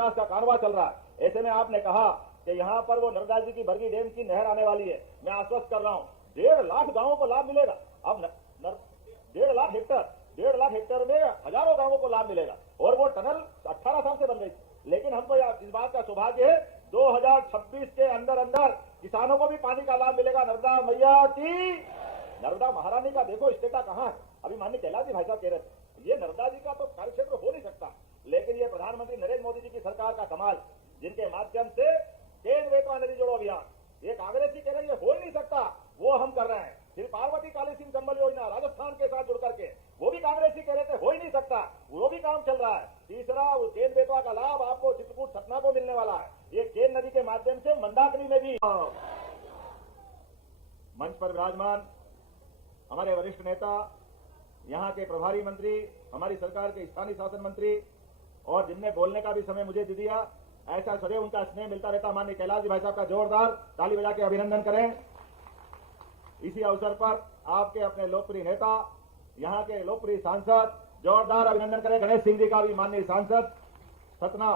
विकास का कारवा चल रहा है। ऐसे में आपने कहा कि यहाँ पर वो नर्मदा जी की बरगी डैम की नहर आने वाली है। मैं आश्वस्त कर रहा हूँ 1.5 लाख गांवों को लाभ मिलेगा। अब 1.5 लाख हेक्टेयर में हजारों गांवों को लाभ मिलेगा। और वो टनल 18 साल से बन रही थी, लेकिन हमको इस बात का सौभाग्य है 2026 के अंदर अंदर किसानों को भी पानी का लाभ मिलेगा। नर्मदा मैया की, नर्मदा महारानी का देखो स्टेटा कहाँ है। अभी माननीय कैलाश जी भाई साहब कह रहे थे ये नर्मदा जी का तो कार्यक्षेत्र हो नहीं सकता, लेकिन ये प्रधानमंत्री नरेंद्र मोदी जी की सरकार का कमाल, जिनके माध्यम से केन बेतवा नदी जोड़ो अभियान, ये कांग्रेस ही कह रही है हो ही नहीं सकता, वो हम कर रहे हैं। फिर पार्वती काली सिंह चंबल योजना राजस्थान के साथ जुड़ करके वो भी कांग्रेस ही कह रहे थे हो ही नहीं सकता, वो भी काम चल रहा है। तीसरा वो केन बेतवा का लाभ आपको चित्रकूट सतना को मिलने वाला है। ये केन नदी के माध्यम से मंदाकिनी में भी। मंच पर विराजमान हमारे वरिष्ठ नेता, यहाँ के प्रभारी मंत्री, हमारी सरकार के स्थानीय शासन मंत्री, और जिनने बोलने का भी समय मुझे दे दिया, ऐसा सदैव उनका स्नेह मिलता रहता, माननीय कैलाश जी भाई साहब का जोरदार ताली बजा के अभिनंदन करें। इसी अवसर पर आपके अपने लोकप्रिय नेता, यहाँ के लोकप्रिय सांसद, जोरदार अभिनंदन करें गणेश सिंह जी का भी, माननीय सांसद सतना,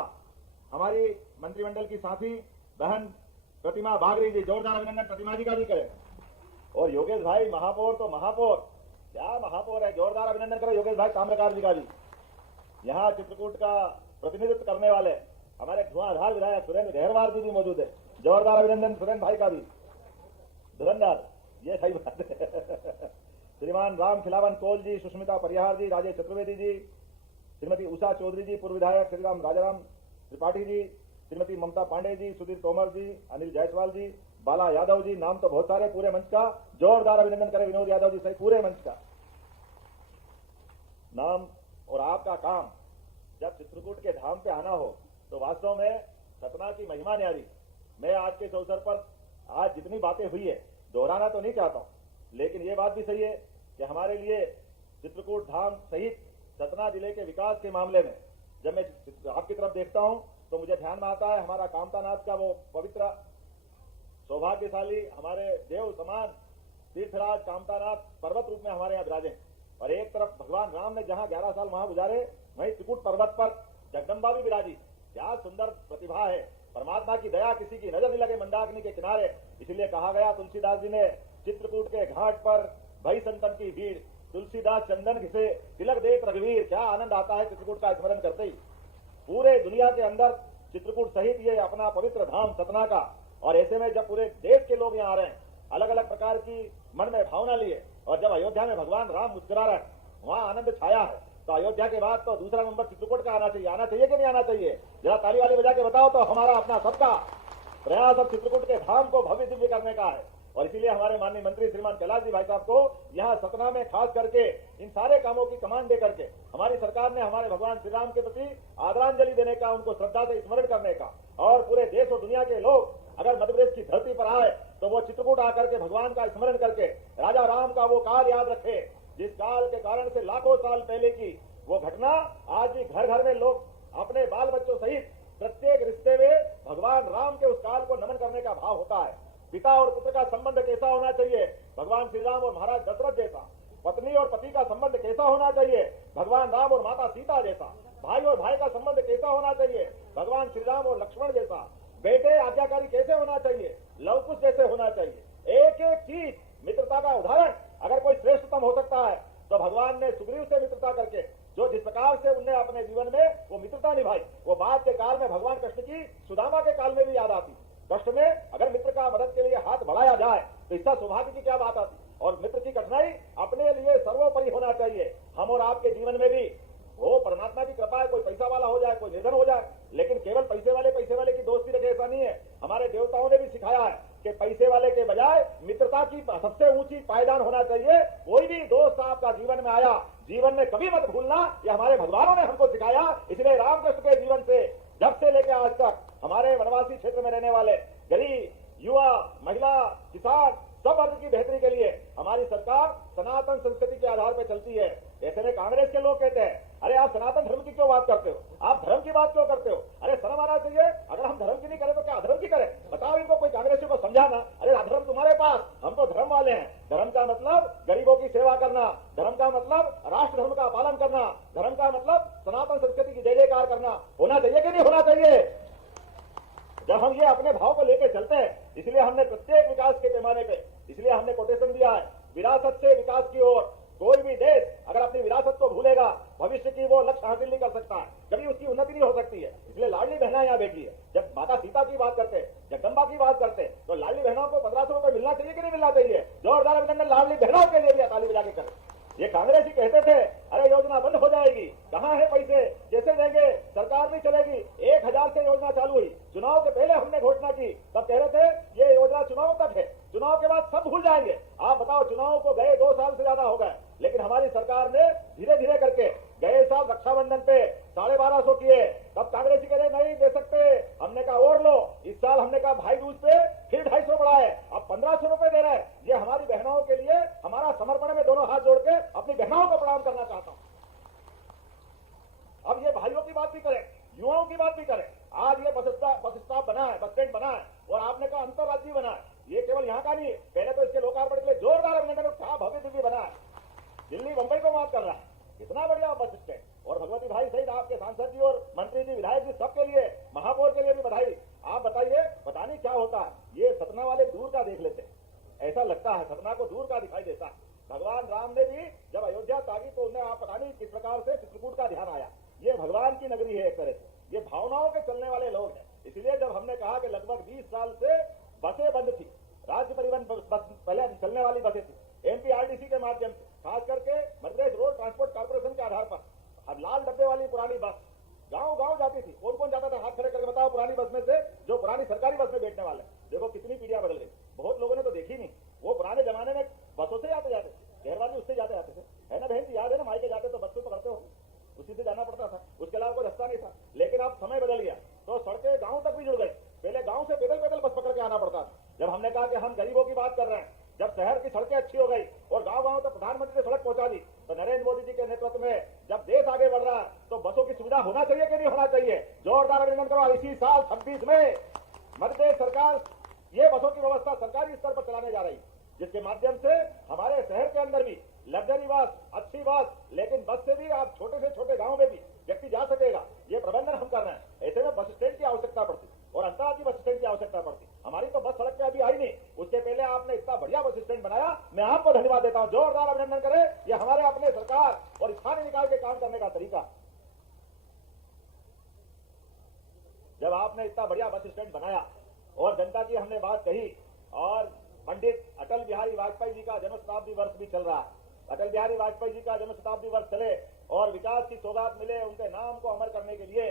हमारी मंत्रिमंडल की साथी बहन प्रतिमा बागरी जी, जोरदार अभिनंदन प्रतिमा जी का भी करें। और योगेश भाई महापौर तो महापौर, क्या महापौर है, जोरदार अभिनंदन करें योगेश भाई ताम्रकार जी का भी। यहाँ चित्रकूट का प्रतिनिधित्व करने वाले हमारे धुआंधार विधायक सुरेंद्र गहरवार जी भी मौजूद है, जोरदार अभिनंदन सुरेंद्र भाई का भी। धुरंधर, ये सही बात है। श्रीमान राम खिलावन कोल जी, सुष्मिता परिहार जी, राजेश चतुर्वेदी जी, श्रीमती उषा चौधरी जी, पूर्व विधायक श्रीराम राजाराम त्रिपाठी जी, श्रीमती ममता पांडे जी, सुधीर तोमर जी, अनिल जायसवाल जी, बाला यादव जी, नाम तो बहुत सारे, पूरे मंच का जोरदार अभिनंदन करें। विनोद यादव जी सही पूरे मंच का नाम। और आपका काम जब चित्रकूट के धाम पे आना हो तो वास्तव में सतना की महिमा न्यारी। मैं आज के इस अवसर पर आज जितनी बातें हुई है दोहराना तो नहीं चाहता हूं, लेकिन ये बात भी सही है कि हमारे लिए चित्रकूट धाम सहित सतना जिले के विकास के मामले में जब मैं आपकी तरफ देखता हूं तो मुझे ध्यान में आता है हमारा कामतानाथ का वो पवित्र सौभाग्यशाली हमारे देव समान तीर्थराज कामतानाथ पर्वत रूप में हमारे यहाँ विराजे। और एक तरफ भगवान राम ने जहाँ 11 साल वहां गुजारे, वहीं त्रिकुट पर्वत पर जगदम्बा भी विराजी। क्या सुंदर प्रतिभा है, परमात्मा की दया किसी की नजर नहीं लगे मंदाकिनी के किनारे। इसलिए कहा गया तुलसीदास जी ने चित्रकूट के घाट पर भई संतन की भीड़, तुलसीदास चंदन घिसे तिलक देत रघुवीर। क्या आनंद आता है चित्रकूट का स्मरण करते ही। पूरे दुनिया के अंदर चित्रकूट सहित ये अपना पवित्र धाम सतना का, और ऐसे में जब पूरे देश के लोग यहाँ आ रहे हैं अलग अलग प्रकार की मन में भावना लिए, और जब अयोध्या में भगवान राम मुस्कुरा रहे हैं वहाँ आनंद छाया है, तो अयोध्या के बाद तो दूसरा नंबर चित्रकूट का आना चाहिए कि नहीं आना चाहिए? जरा ताली वाली बजा के बताओ। तो हमारा अपना सबका प्रयास अब चित्रकूट के धाम को भव्य दिव्य करने का है। और इसीलिए हमारे माननीय मंत्री श्रीमान कैलाश जी भाई साहब को यहाँ सतना में खास करके इन सारे कामों की कमान दे करके हमारी सरकार ने हमारे भगवान श्री राम के प्रति आदरांजलि देने का, उनको श्रद्धा से स्मरण करने का, और पूरे देश और दुनिया के लोग अगर मध्य प्रदेश की धरती पर आए तो वो चित्रकूट आकर के भगवान का स्मरण करके राजा राम का वो काल याद रखे, जिस काल के कारण से लाखों साल पहले की वो घटना आज भी घर घर में लोग अपने बाल बच्चों सहित प्रत्येक रिश्ते में भगवान राम के उस काल को नमन करने का भाव होता है। पिता और पुत्र का संबंध कैसा होना चाहिए? भगवान श्री राम और महाराज दशरथ जैसा। पत्नी और पति का संबंध कैसा होना चाहिए? भगवान राम और माता सीता जैसा। भाई और भाई का संबंध कैसा होना चाहिए? भगवान श्री राम और लक्ष्मण जैसा। बेटे आज्ञाकारी कैसे होना चाहिए? लव कुश जैसे होना चाहिए। एक एक चीज मित्रता का उदाहरण अगर कोई श्रेष्ठतम हो सकता है तो भगवान ने सुग्रीव से मित्रता करके जो जिस प्रकार से उन्हें अपने जीवन में वो मित्रता निभाई, वो बाद के काल में भगवान कृष्ण की सुदामा के काल में भी याद आती। कष्ट में अगर मित्र का मदद के लिए हाथ बढ़ाया जाए तो इसका सौभाग्य की क्या बात आती। और मित्र की कठिनाई अपने लिए सर्वोपरि होना चाहिए। हम और आपके जीवन में भी वो परमात्मा की कृपा है, कोई पैसा वाला हो जाए, कोई निर्धन हो जाए, लेकिन केवल पैसे वाले की दोस्ती रखे ऐसा नहीं है। हमारे देवताओं ने भी सिखाया है कि पैसे वाले के बजाय मित्रता की सबसे ऊंची पायदान होना चाहिए। कोई भी दोस्त आपका जीवन में आया, जीवन में कभी मत भूलना, ये हमारे भगवानों ने हमको सिखाया। इसलिए रामकृष्ण के जीवन से जब से लेकर आज तक हमारे वनवासी क्षेत्र में रहने वाले गरीब, युवा, महिला, किसान सब वर्ग की बेहतरी के लिए हमारी सरकार सनातन संस्कृति के आधार पर चलती है। ऐसे में कांग्रेस के लोग कहते हैं अरे आप सनातन धर्म की क्यों बात करते हो, आप धर्म की बात क्यों करते हो? अरे शर्म आना चाहिए। अगर हम धर्म की नहीं करें तो क्या अधर्म की करें? बताओ इनको, कोई कांग्रेसी को समझाना। अरे अधर्म तुम्हारे पास, हम तो धर्म वाले हैं। धर्म का मतलब गरीबों की सेवा करना, धर्म का मतलब राष्ट्र धर्म का पालन करना, धर्म का मतलब सनातन संस्कृति की जय जयकार करना। होना चाहिए कि नहीं होना चाहिए? चाहिए। जब हम ये अपने भाव को लेकर चलते हैं, इसलिए हमने प्रत्येक विकास के पैमाने पे, इसलिए हमने कोटेशन दिया है विरासत से विकास की ओर। कोई भी देश अगर अपनी विरासत को भूलेगा, भविष्य की वो लक्ष्य हासिल नहीं कर सकता है, कभी उसकी उन्नति नहीं हो सकती है। इसलिए लाडली बहना यहाँ बेटी है। जब माता सीता की बात करते, जगदम्बा की बात करते, तो लाडली बहनों को 1500 रुपए मिलना चाहिए कि नहीं मिलना चाहिए? जोरदार अभिनंदन लाडली बहनों के लिए भी ताली बजा के करें। ये कांग्रेसी कहते थे अरे योजना बंद हो जाएगी, कहाँ है पैसे, कैसे देंगे, सरकार नहीं चलेगी। 1000 से योजना चालू हुई, चुनाव के पहले हमने घोषणा की, तब कह रहे थे ये योजना चुनाव तक है, चुनाव के बाद सब भूल जाएंगे। आप बताओ, चुनाव को गए 2 साल से ज्यादा हो गए, लेकिन हमारी सरकार ने धीरे धीरे करके गए साल रक्षाबंधन पे 1250 किए, तब कांग्रेसी कह रहे नहीं दे सकते, हमने कहा और लो। इस साल हमने कहा भाई दूज पे फिर 250 बढ़ाए, अब 1500 रुपए दे रहे हैं। ये हमारी बहनों के लिए हमारा समर्पण में दोनों हाथ जोड़ के अपनी बहनों को प्रणाम करना चाहता हूं। अब ये भाइयों की बात भी करें, युवाओं की बात भी करें। आज ये बस स्टॉप बना है, बस स्टैंड बना है, और आपने कहा अंतरराज्यीय बना है। ये केवल यहाँ का नहीं, पहले तो इसके लोकार्पण के लिए जोरदार अभिनंदन। क्या भव्य दिव्य बना है, दिल्ली मुंबई को माफ कर रहा है, कितना बढ़िया बस स्टैंड। और भगवती भाई सहित आपके सांसद जी और मंत्री जी, विधायक जी, सबके लिए, महापौर के लिए भी बधाई। आप बताइए, पता नहीं क्या होता है, ये सतना वाले दूर का देख लेते हैं, ऐसा लगता है सतना को दूर का दिखाई देता है। भगवान राम ने भी जब अयोध्या ताकी तो उन्हें आप पता नहीं किस प्रकार से चित्रकूट का ध्यान आया। ये भगवान की नगरी है एक तरह से, ये भावनाओं के चलने वाले लोग हैं। इसलिए जब हमने कहा कि लगभग 20 साल से बसें बंद थी, राज्य परिवहन बस पहले चलने वाली बसें थी, एमपीआरडीसी के माध्यम से, खास करके Madhya Pradesh road transport corporation के आधार पर, अब लाल डब्बे वाली पुरानी बस गांव गांव जाती थी। कौन कौन जाता था, हाथ खड़े करके बताओ पुरानी बस में से, जो पुरानी सरकारी बस में बैठने वाले। देखो कितनी पीढ़ियां बदल गई, बहुत लोगों ने तो देखी नहीं। वो पुराने जमाने में बसों से जाते गैरवाली उससे जाते थे, है ना बहन जी, याद है ना, मायके जाते तो बस पे पकड़ते हो, उसी से जाना पड़ता था, उसके अलावा कोई रास्ता नहीं था। लेकिन अब समय बदल गया तो सड़कें गांव तक भी जुड़ गई। पहले गांव से पैदल पैदल बस पकड़ के आना पड़ता था। जब हमने कहा कि हम गरीबों की बात कर रहे हैं, जब शहर की सड़कें अच्छी हो गई और गांव गांव तक प्रधानमंत्री ने सड़क पहुंचा दी, तो नरेंद्र मोदी जी के नेतृत्व में जब देश आगे बढ़ रहा है तो बसों की सुविधा होना चाहिए कि नहीं होना चाहिए? जोरदार अभिनंदन करो। इसी साल 26 में मध्य प्रदेश सरकार ये बसों की व्यवस्था सरकारी स्तर पर चलाने जा रही है, जिसके माध्यम से हमारे शहर के अंदर भी लग्जरी बस, अच्छी बस, लेकिन बस से भी आप छोटे से छोटे गांव में भी व्यक्ति जा सकेगा। ये प्रबंधन हम कर रहे हैं। ऐसे में बस स्टैंड की आवश्यकता पड़ती और अंतर्राज्यीय बस स्टैंड की आवश्यकता पड़ती। हमारी तो बस सड़क पे अभी आई नहीं, उसके पहले आपने इतना बढ़िया बस स्टैंड बनाया, मैं आपको धन्यवाद देता हूं। जोरदार अभिनंदन करें, ये हमारे अपने सरकार और स्थानीय निकाय के काम करने का तरीका। जब आपने इतना बढ़िया बस स्टैंड बनाया और जनता की हमने बात कही, और पंडित अटल बिहारी वाजपेयी जी का जन्म शताब्दी वर्ष भी चल रहा है। अटल बिहारी वाजपेयी जी का जन्म शताब्दी वर्ष चले और विकास की सौगात मिले, उनके नाम को अमर करने के लिए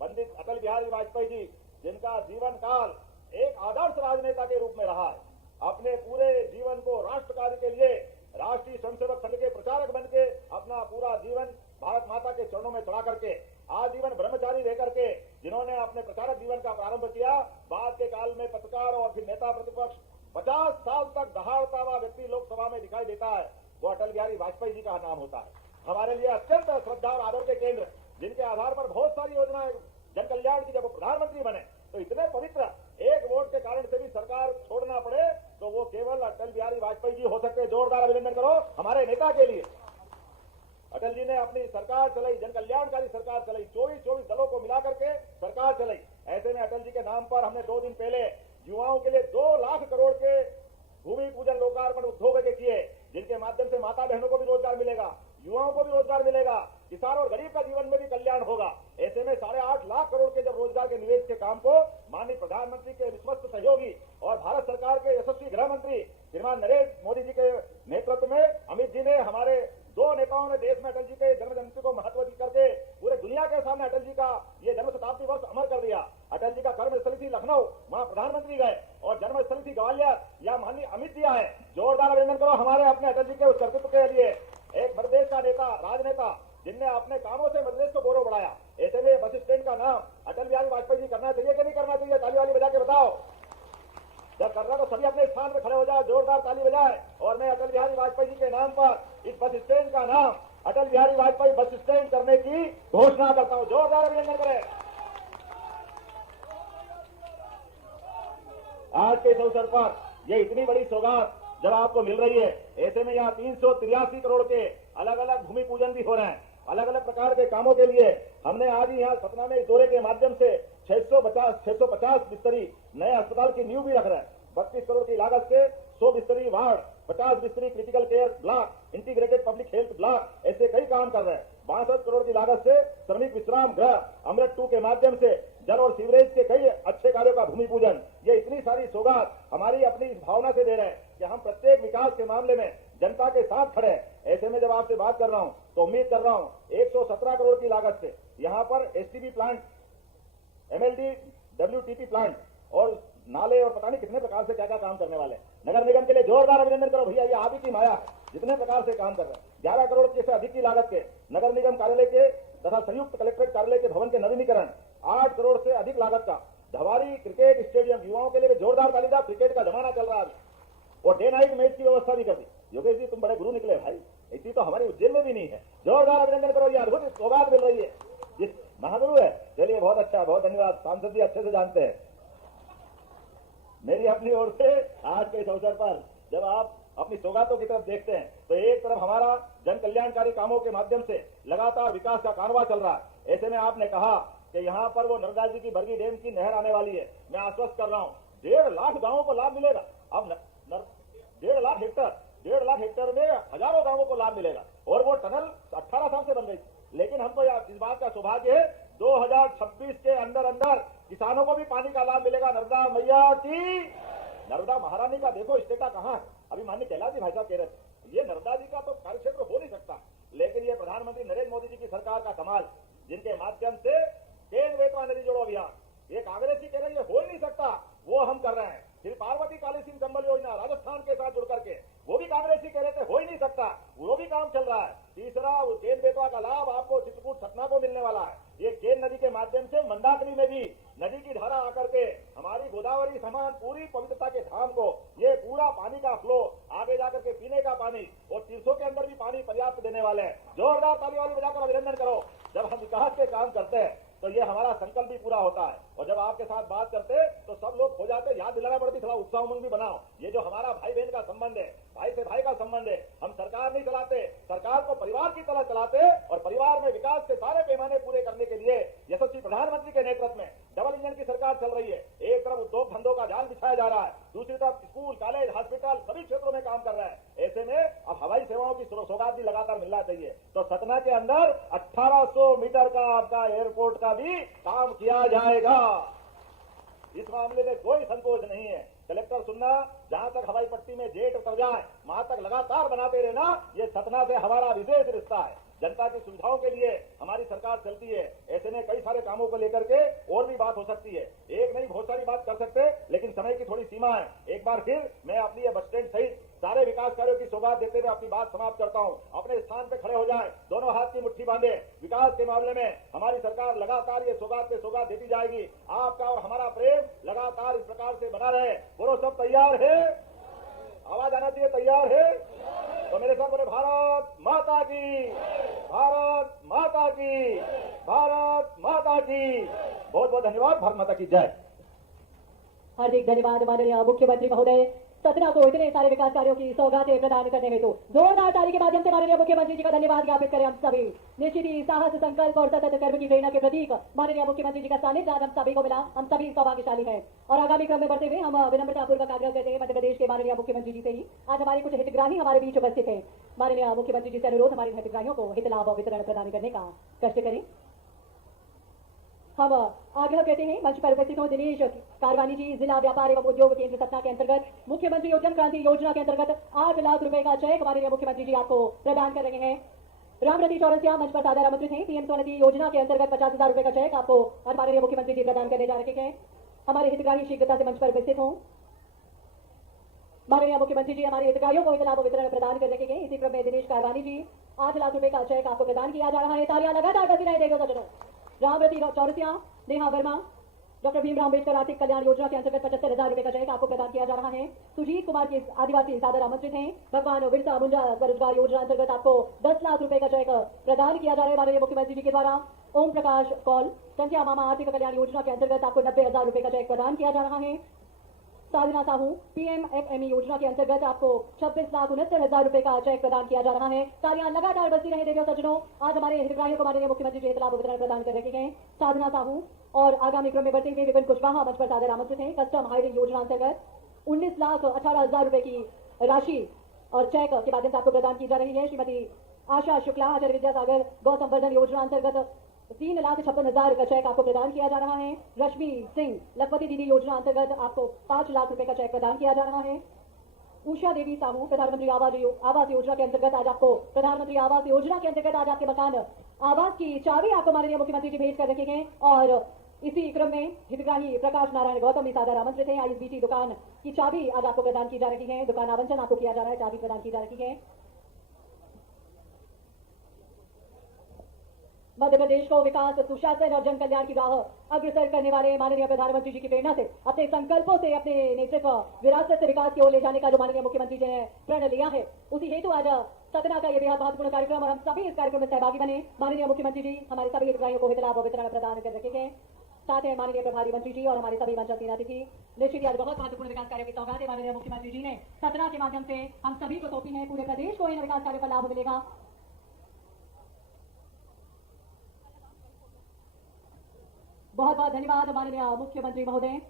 पंडित अटल बिहारी वाजपेयी जी, जिनका जीवन काल एक आदर्श राजनेता के रूप में रहा है, अपने पूरे जीवन को राष्ट्र कार्य के लिए राष्ट्रीय स्वयंसेवक संघ के प्रचारक बन के अपना पूरा जीवन भारत माता के चरणों में चढ़ा करके आजीवन ब्रह्मचारी रह करके जिन्होंने अपने प्रचारक जीवन का प्रारंभ किया, बाद के काल में पत्रकार और फिर नेता प्रतिपक्ष 50 साल तक दहाड़ता हुआ व्यक्ति लोकसभा में दिखाई देता है, वो अटल बिहारी वाजपेयी जी का नाम होता है। हमारे लिए अत्यंत श्रद्धा और आदर के केंद्र, जिनके आधार पर बहुत सारी योजनाएं जन कल्याण की जब प्रधानमंत्री बने तो इतने पवित्र, एक वोट के कारण से भी सरकार छोड़ना पड़े तो वो केवल अटल बिहारी वाजपेयी जी हो सकते हैं। जोरदार अभिनंदन करो हमारे नेता के लिए। अटल जी ने अपनी सरकार चलाई, जन कल्याणकारी सरकार चलाई, 24 दलों को मिलाकर के सरकार चलाई। ऐसे में अटल जी के नाम पर हमने 2 दिन पहले युवाओं के लिए 2 लाख करोड़ के भूमि पूजन लोकार्पण उद्योग के किए, जिनके माध्यम से माता बहनों को भी रोजगार मिलेगा, युवाओं को भी रोजगार मिलेगा, किसान और गरीब का जीवन में भी कल्याण होगा। ऐसे में 8.5 लाख करोड़ के जब रोजगार के निवेश के काम को माननीय प्रधानमंत्री के विश्वस्त सहयोगी और भारत सरकार के यशस्वी गृह मंत्री श्रीमान नरेंद्र मोदी जी के नेतृत्व में अमित जी ने, हमारे 2 नेताओं ने देश में अटल जी के जन्म जयंती को महत्व दी करके पूरे दुनिया के सामने अटल जी का ये जन्म शताब्दी वर्ष अमर कर दिया। अटल जी का कर्मस्थली थी लखनऊ, वहां प्रधानमंत्री गए, और जन्मस्थली थी ग्वालियर, या माननीय अमित जी आए। जोरदार अभिनंदन करो हमारे अपने अटल जी के उस कर्तृत्व के लिए। एक मध्य प्रदेश का नेता, राजनेता, जिनने अपने कामों से मध्य प्रदेश को गौरव बढ़ाया। ऐसे में बस स्टैंड का नाम अटल बिहारी वाजपेयी जी करना चाहिए कि नहीं करना चाहिए? ताली वाली बजा के बताओ। जब करना तो सभी अपने स्थान पर खड़े हो जाओ, जोरदार ताली बजाए। और मैं अटल बिहारी वाजपेयी जी के नाम पर इस बस स्टैंड का नाम अटल बिहारी वाजपेयी बस स्टैंड करने की घोषणा करता हूं। जोरदार अभिनंदन करें। आज के इस अवसर पर ये इतनी बड़ी सौगात जब आपको मिल रही है, ऐसे में यहाँ 383 करोड़ के अलग अलग भूमि पूजन भी हो रहे हैं। अलग अलग प्रकार के कामों के लिए हमने आज ही यहाँ सतना में इस दौरे के माध्यम से 650 बिस्तरी नए अस्पताल की नींव भी रख रहे हैं। 32 करोड़ की लागत से 100 बिस्तरी वार्ड, 50 बिस्तरी critical care block, integrated public health block, ऐसे कई काम कर रहे हैं। 62 करोड़ की लागत से श्रमिक विश्राम गृह, अमृत 2 के माध्यम से जल और सीवरेज के कई अच्छे कार्यों का भूमि पूजन, ये इतनी सारी सौगात हमारी अपनी इस भावना से दे रहे हैं कि हम प्रत्येक विकास के मामले में जनता के साथ खड़े हैं। ऐसे में जब आपसे बात कर रहा हूं तो उम्मीद कर रहा हूं 117 करोड़ की लागत से यहां पर STB plant, MLD, WTP plant और नाले और पता नहीं कितने प्रकार से क्या क्या काम करने वाले हैं। नगर निगम के लिए जोरदार अभिनंदन करो भैया, ये आप ही की माया है, जितने प्रकार से काम कर रहे हैं। 11 करोड़ से अधिक की लागत के नगर निगम कार्यालय के तथा संयुक्त कलेक्ट्रेट कार्यालय के भवन के नवीनीकरण, 8 करोड़ से अधिक लागत का धवारी क्रिकेट स्टेडियम, युवाओं के लिए भी जोरदार तालीदा, क्रिकेट का जमाना चल रहा है और डे नाइट मैच की व्यवस्था भी कर दी। योगेश जी तुम बड़े गुरु निकले भाई, इसी तो हमारी उज्जैन में भी नहीं है। जोरदार अभिनंदन करो, ये अद्भुत सौगात मिल रही है, जिस महागुरु है। चलिए बहुत अच्छा, बहुत धन्यवाद, सांसद जी अच्छे से जानते हैं। मेरी अपनी ओर से आज के इस अवसर पर जब आप अपनी सौगातों की तरफ देखते हैं तो एक तरफ हमारा जन कल्याणकारी कामों के माध्यम से लगातार विकास का कारवां चल रहा है। ऐसे में आपने कहा कि यहाँ पर वो नर्मदा जी की बरगी डैम की नहर आने वाली है। मैं आश्वस्त कर रहा हूँ 1.5 लाख गांवों को लाभ मिलेगा। अब 1.5 लाख हेक्टेयर में हजारों गांवों को लाभ मिलेगा और वो टनल 18 साल से बन रही थी। लेकिन हमको इस बात का सौभाग्य है 2026 के अंदर किसानों को भी पानी का लाभ मिलेगा। नर्मदा मैया की, नर्मदा महारानी का देखो स्टेटा कहाँ है। अभी माननीय कैलाश जी भाई साहब कह रहे थे ये नर्मदा जी का तो कार्यक्षेत्र हो नहीं सकता, लेकिन ये प्रधानमंत्री नरेंद्र मोदी जी की सरकार का कमाल, जिनके माध्यम से केन बेतवा नदी जोड़ो अभियान, ये कांग्रेस ही कह रही है हो ही नहीं सकता, वो हम कर रहे हैं। फिर पार्वती काली सिंह कंबल योजना राजस्थान के साथ जुड़ करके, वो भी कांग्रेस ही कह रहे थे हो ही नहीं सकता, वो भी काम चल रहा है। तीसरा केन बेतवा का लाभ आपको चित्रकूट सतना को मिलने वाला है। ये केन नदी के माध्यम से मंदाकिनी में भी नदी की धारा आकर के हमारी गोदावरी समान पूरी पवित्रता के धाम को ये पूरा पानी का फ्लो आगे जाकर के पीने का पानी और तीर्थों के अंदर भी पानी पर्याप्त देने वाले हैं। जोरदार ताली वाली बजाकर अभिनंदन करो। जब हम विकास के काम करते हैं तो ये हमारा संकल्प भी पूरा होता है और जब आपके साथ बात करते तो सब लोग हो जाते, याद दिलाना पड़ती, थोड़ा उत्साह उमंग भी बनाओ। ये जो हमारा भाई बहन का संबंध है, भाई से भाई का संबंध है, हम सरकार नहीं चलाते, सरकार को परिवार की तरह चलाते और परिवार में विकास के सारे पैमाने पूरे करने के लिए यशस्वी प्रधानमंत्री के नेतृत्व में डबल इंजन की सरकार चल रही है। एक तरफ उद्योग धंधों का जाल बिछाया जा रहा है, दूसरी तरफ स्कूल, कॉलेज, हॉस्पिटल सभी क्षेत्रों में काम कर रहा है। ऐसे में अब हवाई सेवाओं की सौगात भी लगातार मिलना चाहिए। तो सतना के अंदर 1800 मीटर का आपका एयरपोर्ट का भी काम किया जाएगा। इस मामले में कोई संकोच नहीं है। कलेक्टर सुनना, जहां तक हवाई पट्टी में जेट उतर जाए वहां तक लगातार बनाते रहना, ये सतना से हमारा विशेष रिश्ता है। जनता की सुविधाओं के लिए हमारी सरकार चलती है। ऐसे में कई सारे कामों को लेकर के और भी बात हो सकती है, एक नहीं बहुत सारी बात कर सकते, लेकिन समय की थोड़ी सीमा है। एक बार फिर मैं अपनी बस स्टैंड सहित सारे विकास कार्यों की सौगात देते हुए अपनी बात समाप्त करता हूं। अपने स्थान पे खड़े हो जाएं, दोनों हाथ की मुट्ठी बांधे। विकास के मामले में हमारी सरकार लगातार ये सौगात पे सौगात देती जाएगी। आपका और हमारा प्रेम लगातार इस प्रकार से बना रहे। बोलो सब तैयार है? आवाज आना चाहिए, तैयार है? तो मेरे साथ बोले भारत माता की, भारत माता की, भारत माता की। बहुत बहुत धन्यवाद। भारत माता की जय। हार्दिक धन्यवाद माननीय मुख्यमंत्री महोदय। सतना को इतने सारे विकास कार्यों की सौगातें प्रदान करने हेतु जोरदार ताली के माध्यम से माननीय मुख्यमंत्री जी का धन्यवाद ज्ञापित करें हम सभी। निश्चित ही साहस, संकल्प और सतत कर्म की प्रेरणा के प्रतीक माननीय मुख्यमंत्री जी का सानिध्य आज हम सभी को मिला, हम सभी सौभाग्यशाली हैं। और आगामी क्रम में बढ़ते हुए हम विनम्रतापूर्वक आग्रह करते हैं मध्य प्रदेश के माननीय मुख्यमंत्री जी से ही, आज हमारे कुछ हितग्राही हमारे बीच उपस्थित हैं। माननीय मुख्यमंत्री जी से अनुरोध, हमारे हितग्राहियों को हित लाभ वितरण प्रदान करने का कष्ट करें। हम आग्रह करते हैं मंच पर उपस्थित हो दिनेश कारवानी जी, जिला व्यापार एवं उद्योग केंद्र सतना के अंतर्गत मुख्यमंत्री योजन क्रांति योजना के अंतर्गत 8 लाख रुपए का चेक माननीय मुख्यमंत्री जी आपको प्रदान कर रहे हैं। रामरती चौरसिया मंच पर सादर आमंत्रित हैं। पीएम स्वनिधि योजना के अंतर्गत 50,000 रुपए का चेक आपको माननीय मुख्यमंत्री जी प्रदान करने जा रहे हैं। हमारे हितग्राही शीघ्रता से मंच पर उपस्थित हों। माननीय मुख्यमंत्री जी हमारे हितग्राहियों को हित लाभ वितरण प्रदान कर रखे गए। इसी क्रम में दिनेश कारवानी जी 8 लाख रुपए का चेक आपको प्रदान किया जा रहा है। तालियां लगातार बजती रहे देगा सज्जनों। रामरती चौरसिया, नेहा वर्मा, डॉक्टर भीमराव अम्बेडकर आर्थिक कल्याण योजना के अंतर्गत 75,000 रुपए का चेक आपको प्रदान किया जा रहा है। सुजीत कुमार के आदिवासी सादर आमंत्रित हैं। भगवान बिरसा मुंडा स्वरोजगार योजना अंतर्गत आपको 10 लाख रुपए का चेक प्रदान किया जा रहा है माननीय मुख्यमंत्री जी के द्वारा। ओम प्रकाश कौल, संख्या मामा आर्थिक कल्याण योजना के अंतर्गत आपको 90,000 रुपए का चेक प्रदान किया जा रहा है। साधना साहू पीएमएफएमई योजना के अंतर्गत आपको 26,69,000 रुपए का चेक प्रदान किया जा रहा है। तालियां लगातार बजती रहे देवियों सज्जनों। आज हमारे हितग्राहियों को माननीय मुख्यमंत्री जी लाभ वितरण प्रदान कर रखे गए। साधना साहू और आगामी क्रम में बढ़ते हुए विपिन कुशवाहा मंच पर सादर आमंत्रित हैं। कस्टम हायरिंग योजना अंतर्गत 19,18,000 रुपए की राशि और चेक के माध्यम से आपको प्रदान की जा रही है। श्रीमती आशा शुक्ला आचार्य विद्यासागर गौ संवर्धन योजना अंतर्गत 3,56,000 का चेक आपको प्रदान किया जा रहा है। रश्मि सिंह लखपति दीदी योजना अंतर्गत आपको 5 लाख रुपए का चेक प्रदान किया जा रहा है। उषा देवी साहू प्रधानमंत्री आवास योजना के अंतर्गत आज आपको प्रधानमंत्री आवास योजना के अंतर्गत आज आपके मकान आवास की चाबी आपको माननीय मुख्यमंत्री जी भेज कर रखेंगे। और इसी क्रम में हितग्राही प्रकाश नारायण गौतम भी सादर आमंत्रित हैं। आईएसबीटी दुकान की चाबी आज आपको प्रदान की जा रही है। दुकान आवंटन आपको किया जा रहा है, चाबी प्रदान की जा रही है। मध्य प्रदेश को विकास, सुशासन और जन कल्याण की राह अग्रसर करने वाले माननीय प्रधानमंत्री जी की प्रेरणा से, अपने संकल्पों से, अपने नेतृत्व विरासत से विकास की ओर ले जाने का जो माननीय मुख्यमंत्री जी ने प्रण लिया है, उसी हेतु आज सतना का यह बेहद महत्वपूर्ण कार्यक्रम और हम सभी इस कार्यक्रम में सहभागी बने। माननीय मुख्यमंत्री जी हमारे सभी हितग्राहियों को हित लाभ वितरण प्रदान कर रखेंगे। साथ ही माननीय प्रभारी मंत्री जी और हमारे सभी मंच अतिथि। निश्चित ही आज बहुत महत्वपूर्ण विकास कार्यों की सौगातें माननीय मुख्यमंत्री जी ने सतना के माध्यम से हम सभी को सौंपी है। पूरे प्रदेश को इन विकास कार्यों का लाभ मिलेगा। बहुत बहुत धन्यवाद माननीय मुख्यमंत्री महोदय।